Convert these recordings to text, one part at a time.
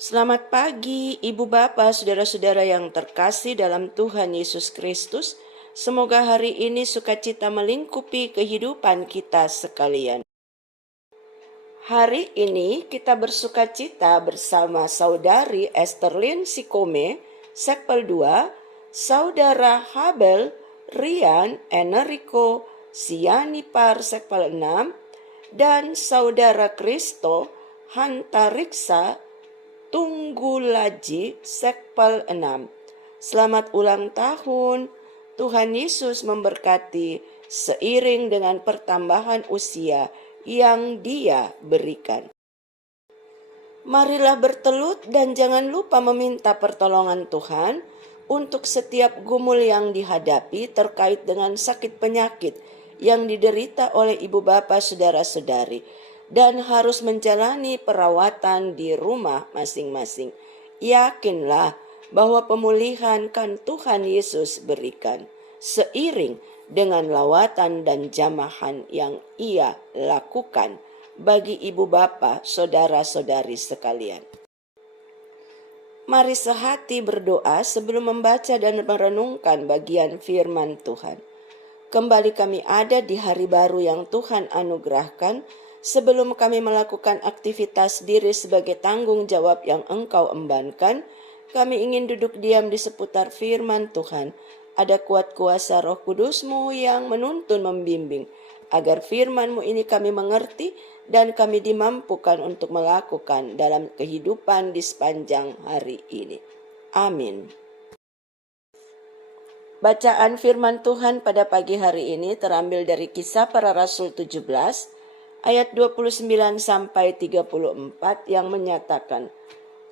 Selamat pagi, Ibu Bapak, saudara-saudara yang terkasih dalam Tuhan Yesus Kristus. Semoga hari ini sukacita melingkupi kehidupan kita sekalian. Hari ini kita bersukacita bersama saudari Esterlin Sikome, Sekpel 2, saudara Habel, Rian, Enrico, Sianipar, Sekpel 6, dan saudara Kristo, Hantariksa, Tunggulaji, Sekpel 6. Selamat ulang tahun. Tuhan Yesus memberkati seiring dengan pertambahan usia yang Dia berikan. Marilah bertelut dan jangan lupa meminta pertolongan Tuhan untuk setiap gumul yang dihadapi terkait dengan sakit penyakit yang diderita oleh ibu bapak saudara-saudari dan harus menjalani perawatan di rumah masing-masing. Yakinlah bahwa pemulihan kan Tuhan Yesus berikan seiring dengan lawatan dan jamahan yang Ia lakukan bagi ibu bapa, saudara-saudari sekalian. Mari sehati berdoa sebelum membaca dan merenungkan bagian firman Tuhan. Kembali kami ada di hari baru yang Tuhan anugerahkan. Sebelum kami melakukan aktivitas diri sebagai tanggung jawab yang Engkau embankan, kami ingin duduk diam di seputar firman Tuhan. Ada kuat kuasa Roh Kudus-Mu yang menuntun membimbing, agar firman-Mu ini kami mengerti dan kami dimampukan untuk melakukan dalam kehidupan di sepanjang hari ini. Amin. Bacaan firman Tuhan pada pagi hari ini terambil dari Kisah Para Rasul 17 ayat 29 sampai 34 yang menyatakan,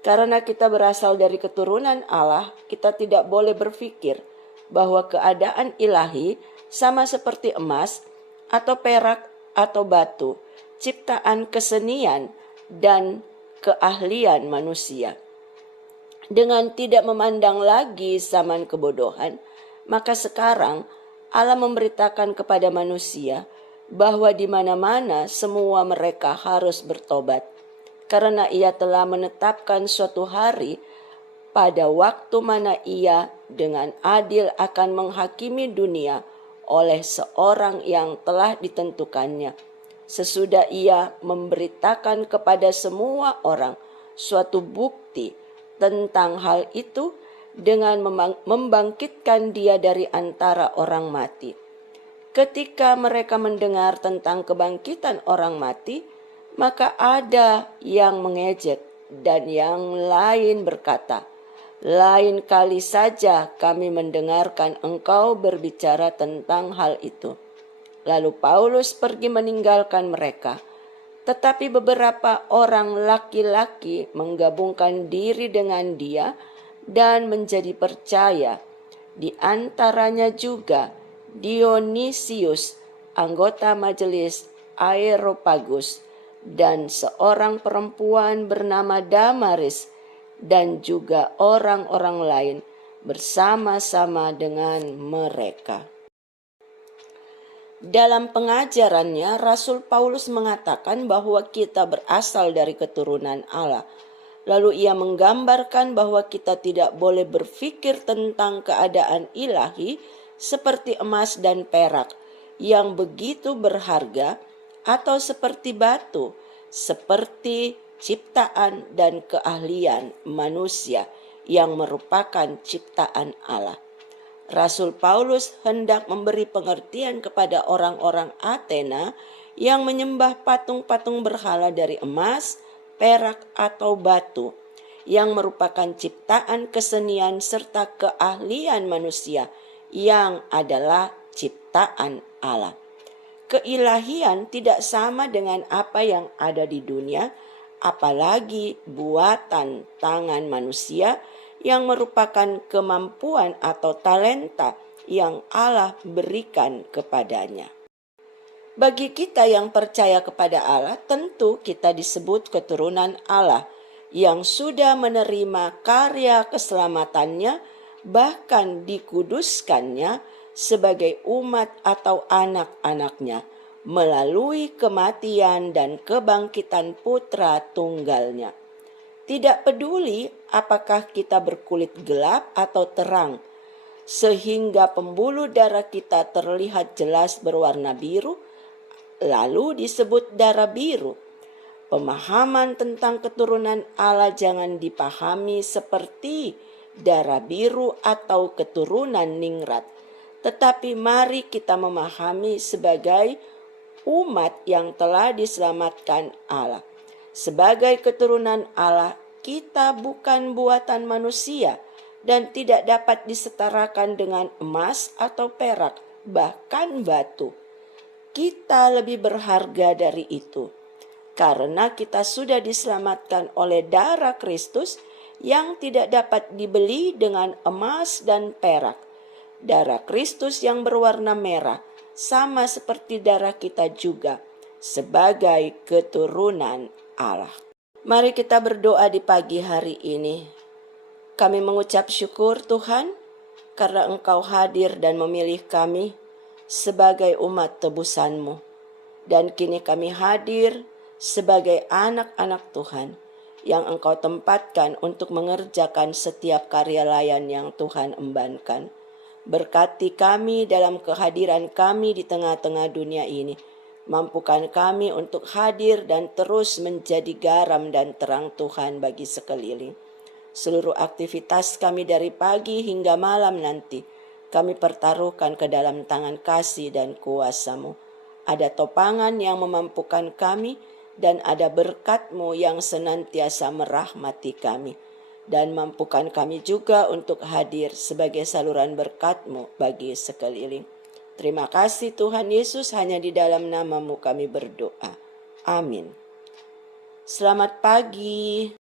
karena kita berasal dari keturunan Allah, kita tidak boleh berpikir bahwa keadaan ilahi sama seperti emas atau perak atau batu, ciptaan kesenian dan keahlian manusia. Dengan tidak memandang lagi zaman kebodohan, maka sekarang Allah memberitakan kepada manusia bahwa di mana-mana semua mereka harus bertobat, karena Ia telah menetapkan suatu hari pada waktu mana Ia dengan adil akan menghakimi dunia oleh seorang yang telah ditentukannya, sesudah Ia memberitakan kepada semua orang suatu bukti tentang hal itu dengan membangkitkan Dia dari antara orang mati. Ketika mereka mendengar tentang kebangkitan orang mati, maka ada yang mengejek dan yang lain berkata, lain kali saja kami mendengarkan engkau berbicara tentang hal itu. Lalu Paulus pergi meninggalkan mereka. Tetapi beberapa orang laki-laki menggabungkan diri dengan dia dan menjadi percaya. Di antaranya juga Dionisius, anggota majelis Areopagus, dan seorang perempuan bernama Damaris, dan juga orang-orang lain bersama-sama dengan mereka. Dalam pengajarannya, Rasul Paulus mengatakan bahwa kita berasal dari keturunan Allah. Lalu ia menggambarkan bahwa kita tidak boleh berpikir tentang keadaan ilahi seperti emas dan perak yang begitu berharga, atau seperti batu, seperti ciptaan dan keahlian manusia yang merupakan ciptaan Allah. Rasul Paulus hendak memberi pengertian kepada orang-orang Athena yang menyembah patung-patung berhala dari emas, perak atau batu, yang merupakan ciptaan kesenian serta keahlian manusia yang adalah ciptaan Allah. Keilahian tidak sama dengan apa yang ada di dunia, apalagi buatan tangan manusia yang merupakan kemampuan atau talenta yang Allah berikan kepadanya. Bagi kita yang percaya kepada Allah, tentu kita disebut keturunan Allah yang sudah menerima karya keselamatannya, bahkan dikuduskannya sebagai umat atau anak-anaknya melalui kematian dan kebangkitan putra tunggalnya. Tidak peduli apakah kita berkulit gelap atau terang, sehingga pembuluh darah kita terlihat jelas berwarna biru, lalu disebut darah biru. Pemahaman tentang keturunan Allah jangan dipahami seperti darah biru atau keturunan ningrat, tetapi mari kita memahami sebagai umat yang telah diselamatkan Allah. Sebagai keturunan Allah, kita bukan buatan manusia dan tidak dapat disetarakan dengan emas atau perak, bahkan batu. Kita lebih berharga dari itu, karena kita sudah diselamatkan oleh darah Kristus yang tidak dapat dibeli dengan emas dan perak. Darah Kristus yang berwarna merah, sama seperti darah kita juga, sebagai keturunan Allah. Mari kita berdoa di pagi hari ini. Kami mengucap syukur Tuhan, karena Engkau hadir dan memilih kami sebagai umat tebusan-Mu. Dan kini kami hadir sebagai anak-anak Tuhan yang Engkau tempatkan untuk mengerjakan setiap karya layan yang Tuhan embankan. Berkati kami dalam kehadiran kami di tengah-tengah dunia ini. Mampukan kami untuk hadir dan terus menjadi garam dan terang Tuhan bagi sekeliling. Seluruh aktivitas kami dari pagi hingga malam nanti, kami pertaruhkan ke dalam tangan kasih dan kuasa-Mu. Ada topangan yang memampukan kami, dan ada berkat-Mu yang senantiasa merahmati kami. Dan mampukan kami juga untuk hadir sebagai saluran berkat-Mu bagi sekeliling. Terima kasih Tuhan Yesus, hanya di dalam nama-Mu kami berdoa. Amin. Selamat pagi.